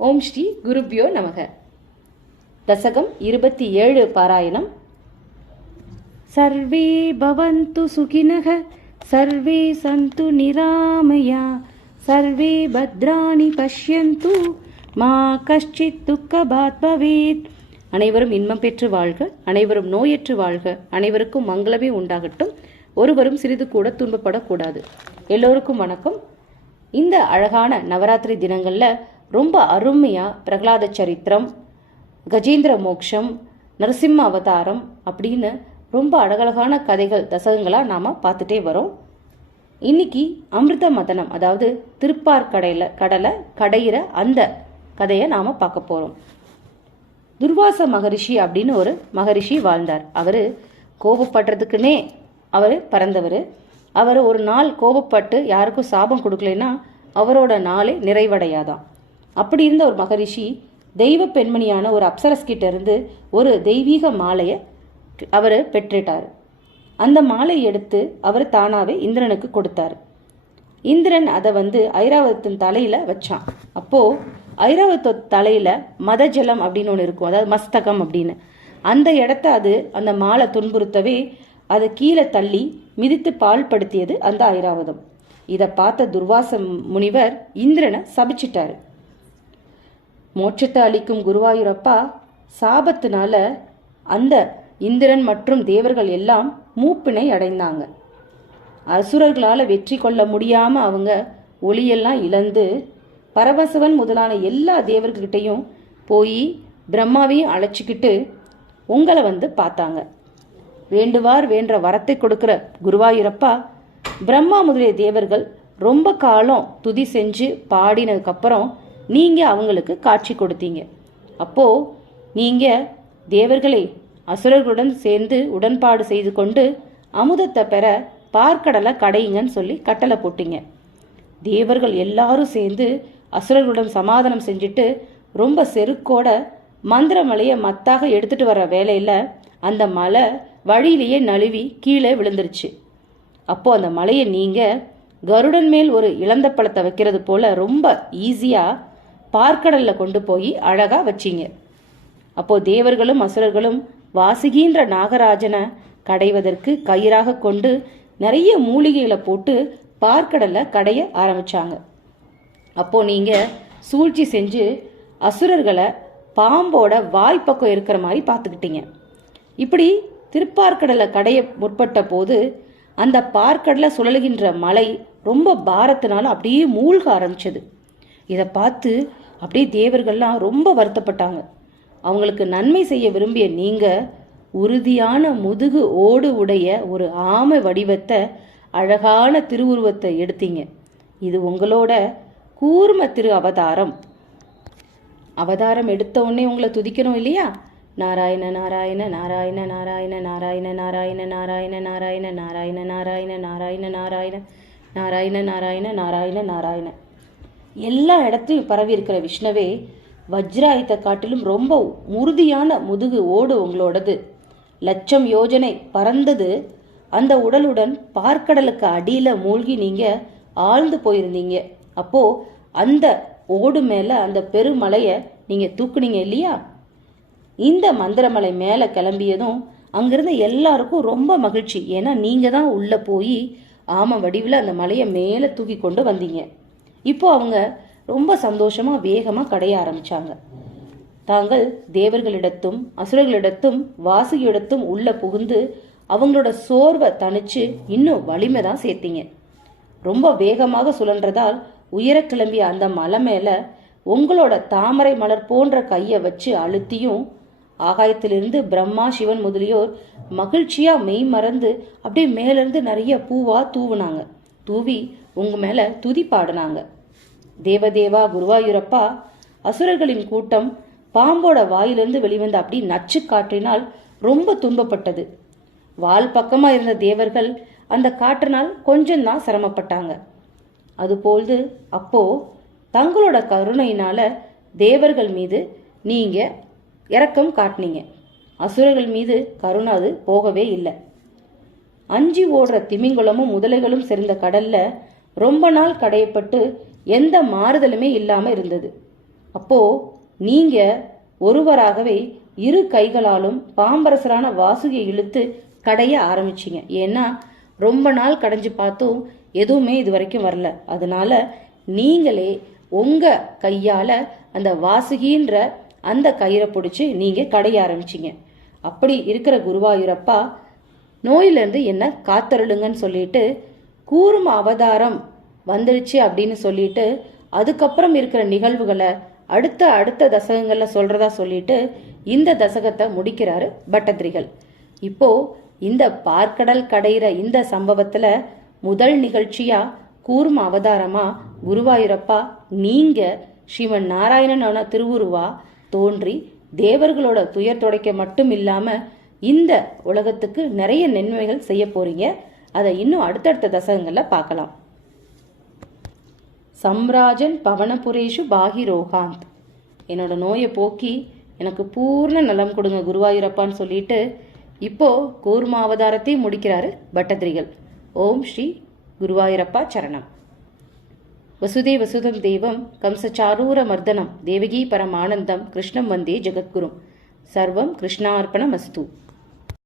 ஓம் ஸ்ரீ குருப்யோ நமக. தசகம் இருபத்தி ஏழு பாராயணம். சர்வே பவந்து சுகினக சர்வே சந்து நிராமயா சர்வே பத்ராணி பஷ்யந்து மா கஷ்டித் துக்கபாத் பவேத் அனைவரும் இன்பம் பெற்று வாழ்க அனைவரும் நோயற்று வாழ்க அனைவருக்கும் மங்களமே உண்டாகட்டும். ஒருவரும் சிறிது கூட துன்பப்படக்கூடாது. எல்லோருக்கும் வணக்கம். இந்த அழகான நவராத்திரி தினங்கள்ல ரொம்ப அருமையாக பிரகலாத சரித்திரம் கஜேந்திர மோக்ஷம் நரசிம்ம அவதாரம் அப்படின்னு ரொம்ப அழகழகான கதைகள் தசகங்களாக நாம் பார்த்துட்டே வரோம். இன்னைக்கு அமிர்த மதனம் அதாவது திருப்பார் கடையில் கடலை கடையிற அந்த கதையை நாம் பார்க்க போகிறோம் துர்வாச மகரிஷி அப்படின்னு ஒரு மகரிஷி வாழ்ந்தார். அவர் கோபப்படுறதுக்குன்னே அவர் பறந்தவர். அவர் ஒரு நாள் கோபப்பட்டு யாருக்கும் சாபம் கொடுக்கலைன்னா அவரோட நாளே நிறைவடையாதான் அப்படி இருந்த ஒரு மகரிஷி தெய்வ பெண்மணியான ஒரு அப்சரஸ் கிட்ட இருந்து ஒரு தெய்வீக மாலையை அவர் பெற்றுட்டார். அந்த மாலையை எடுத்து அவர் தானாவே இந்திரனுக்கு கொடுத்தார். இந்திரன் அதை வந்து ஐராவதத்தின் தலையில வச்சான். அப்போ ஐராவத தலையில மதஜலம் அப்படின்னு ஒன்று இருக்கும். அதாவது மஸ்தகம் அப்படின்னு. அந்த இடத்த அது அந்த மாலை துன்புறுத்தவே அதை கீழே தள்ளி மிதித்து பால்படுத்தியது அந்த ஐராவதம். இதை பார்த்த துர்வாச முனிவர் இந்திரனை சபிச்சிட்டாரு. மோட்சத்தை அளிக்கும் குருவாயூரப்பா சாபத்தினால அந்த இந்திரன் மற்றும் தேவர்கள் எல்லாம் மூப்பினை அடைந்தாங்க. அசுரர்களால் வெற்றி கொள்ள முடியாம அவங்க ஒளியெல்லாம் இழந்து பரமசிவன் முதலான எல்லா தேவர்கிட்டையும் போய் பிரம்மாவையும் அழைச்சிக்கிட்டு உங்களை வந்து பார்த்தாங்க. வேண்டுவார் வேண்ட வரத்தை கொடுக்கிற குருவாயூரப்பா பிரம்மா முதலிய தேவர்கள் ரொம்ப காலம் துதி செஞ்சு பாடினதுக்கப்புறம் நீங்க அவங்களுக்கு காட்சி கொடுத்தீங்க. அப்போ நீங்க தேவர்களை அசுரர்களுடன் சேர்ந்து உடன்பாடு செய்து கொண்டு அமுதத்தை பெற பார்க்கடலை கடையுங்கன்னு சொல்லி கட்டளை போட்டீங்க. தேவர்கள் எல்லாரும் சேர்ந்து அசுரர்களுடன் சமாதானம் செஞ்சுட்டு ரொம்ப செருக்கோட மந்திர மலையை மத்தாக எடுத்துட்டு வர வேலையில் அந்த மலை வழியிலேயே நழுவி கீழே விழுந்துருச்சு. அப்போ அந்த மலையை நீங்க கருடன் மேல் ஒரு இழந்த பழத்தை வைக்கிறது போல ரொம்ப ஈஸியாக பார்க்கடல்ல கொண்டு போய் அழகா வச்சீங்க. அப்போ தேவர்களும் அசுரர்களும் வாசுகின்ற நாகராஜனை கடைவதற்கு கயிறாக கொண்டு நிறைய மூலிகைகளை போட்டு பார்க்கடல்ல கடைய ஆரம்பிச்சாங்க. அப்போ நீங்க சூழ்ச்சி செஞ்சு அசுரர்களை பாம்போட வாய்ப்பக்கம் இருக்கிற மாதிரி பார்த்துக்கிட்டீங்க. இப்படி திருப்பார்க்கடலை கடைய முற்பட்ட போது அந்த பார்க்கடலை சுழலுகின்ற மலை ரொம்ப பாரத்தினால அப்படியே மூழ்க ஆரம்பிச்சது. இதை பார்த்து அப்படியே தேவர்கள்லாம் ரொம்ப வருத்தப்பட்டாங்க அவங்களுக்கு நன்மை செய்ய விரும்பிய நீங்க உறுதியான முதுகு ஓடு உடைய ஒரு ஆமை வடிவத்தை அழகான திருவுருவத்தை எடுத்தீங்க இது உங்களோட கூர்ம திரு அவதாரம் அவதாரம் எடுத்த உடனே உங்களை துதிக்கணும் இல்லையா நாராயண நாராயண நாராயண நாராயண நாராயண நாராயண நாராயண நாராயண நாராயண நாராயண நாராயண நாராயண நாராயண நாராயண நாராயண நாராயண எல்லா இடத்தையும் பரவி இருக்கிற விஷ்ணவே வஜ்ராயுத்தை காட்டிலும் ரொம்ப உறுதியான முதுகு ஓடு உங்களோடது. லட்சம் யோஜனை பறந்தது. அந்த உடலுடன் பார்க்கடலுக்கு அடியில மூழ்கி நீங்க ஆழ்ந்து போயிருந்தீங்க. அப்போ அந்த ஓடு மேல அந்த பெருமலைய நீங்க தூக்குனீங்க இல்லையா? இந்த மந்திரமலை மேல கிளம்பியதும் அங்கிருந்த எல்லாருக்கும் ரொம்ப மகிழ்ச்சி. ஏன்னா நீங்க தான் உள்ள போய் ஆம வடிவில் அந்த மலையை மேலே தூக்கி கொண்டு வந்தீங்க. இப்போ அவங்க ரொம்ப சந்தோஷமா வேகமா கடைய ஆரம்பிச்சாங்க. தாங்கள் தேவர்களிடத்தும் அசுரர்களிடத்தும் வாசுகியிடத்தும் உள்ள புகுந்து அவங்களோட சோர்வை தணிச்சு இன்னும் வலிமை தான் சேர்த்தீங்க. ரொம்ப வேகமாக சுழன்றதால் உயர கிளம்பிய அந்த மலை மேல உங்களோட தாமரை மலர் போன்ற கையை வச்சு அழுத்தியும் ஆகாயத்திலிருந்து பிரம்மா சிவன் முதலியோர் மகிழ்ச்சியா மெய் மறந்து அப்படியே மேலிருந்து நிறைய பூவா தூவுனாங்க. தூவி உங்க மேல துதி பாடினாங்க. தேவதேவா குருவாயூரப்பா அசுரர்களின் கூட்டம் பாம்போட வாயிலிருந்து வெளிவந்த அப்படி நச்சு காற்றினால் ரொம்ப துன்பப்பட்டது. வால் பக்கமா இருந்த தேவர்கள் அந்த காற்றினால் கொஞ்சம் தான் சிரமப்பட்டாங்க. அதுபோல்து அப்போ தங்களோட கருணையினால தேவர்கள் மீது நீங்க இரக்கம் காட்டினீங்க. அசுரர்கள் மீது கருணை அது போகவே இல்லை. அஞ்சி ஓடுற திமிங்குளமும் முதலைகளும் சேர்ந்த கடல்ல ரொம்ப நாள் கடையப்பட்டு எந்த மாறுதலுமே இல்லாம இருந்தது. அப்போ நீங்க ஒருவராகவே இரு கைகளாலும் பாம்பரசரான வாசுகியை இழுத்து கடைய ஆரம்பிச்சிங்க. ஏன்னா ரொம்ப நாள் கடைஞ்சு பார்த்தும் எதுவுமே இது வரைக்கும் வரல. அதனால நீங்களே உங்க கையால அந்த வாசுகின்ற அந்த கயிறை பிடிச்சி நீங்க கடைய ஆரம்பிச்சிங்க. அப்படி இருக்கிற குருவாயூரப்பா நோயிலிருந்து என்ன காத்தருளுங்கன்னு சொல்லிட்டு கூறும் அவதாரம் வந்துருச்சு அப்படின்னு சொல்லிட்டு அதுக்கப்புறம் இருக்கிற நிகழ்வுகளை அடுத்த அடுத்த தசகங்களில் சொல்றதா சொல்லிட்டு இந்த தசகத்தை முடிக்கிறாரு பட்டத்திரிகள் இப்போ இந்த பார்க்கடல் கடையிற இந்த சம்பவத்துல முதல் நிகழ்ச்சியா கூர்ம அவதாரமா குருவாயூரப்பா நீங்க ஸ்ரீமன் நாராயணனோட திருவுருவா தோன்றி தேவர்களோட துயர் துடைக்க மட்டும் இல்லாம இந்த உலகத்துக்கு நிறைய நன்மைகள் செய்ய போறீங்க. அதை இன்னும் அடுத்தடுத்த தசகங்களில் பார்க்கலாம். சம்ராஜன் பவனபுரேஷு பாகிரோகாந்த் என்னோட நோயை போக்கி எனக்கு பூர்ண நலம் கொடுங்க குருவாயூரப்பான்னு சொல்லிட்டு இப்போ கூர்ம அவதாரத்தையும் முடிக்கிறாரு பட்டதிரிகள் ஓம் ஸ்ரீ குருவாயூரப்பா சரணம். வசுதே வசுதம் தேவம் கம்சச்சாரூர மர்தனம் தேவகி பரமானந்தம் கிருஷ்ணம் வந்தே ஜெகத்குரும் சர்வம் கிருஷ்ணார்ப்பணமஸ்து.